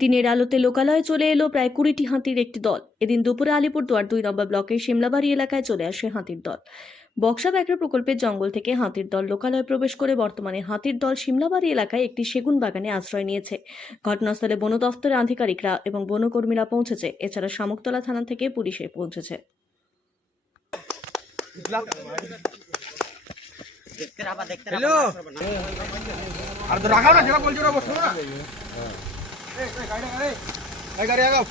দিনের আলোতে লোকালয়ে চলে এলো প্রায় 20টি হাতির একটি দল। এদিন দুপুরে আলিপুরদুয়ার 2 নম্বর ব্লকের শিমলাবাড়ি এলাকায় চলে আসে হাতির দল। বক্সা ব্যাঘ্র প্রকল্পের জঙ্গল থেকে হাতির দল লোকালয়ে প্রবেশ করে বর্তমানে হাতির দল শিমলাবাড়ি এলাকায় একটি সেগুন বাগানে আশ্রয় নিয়েছে। ঘটনাস্থলে বন দফতরের আধিকারিকরা এবং বনকর্মীরা পৌঁছেছে। এছাড়া শামুকতলা থানা থেকে পুলিশে পৌঁছেছে। হ্যালো আর তো রাখাও না যেটা বলছো ওরা বসো না এই গাড়ি আগাও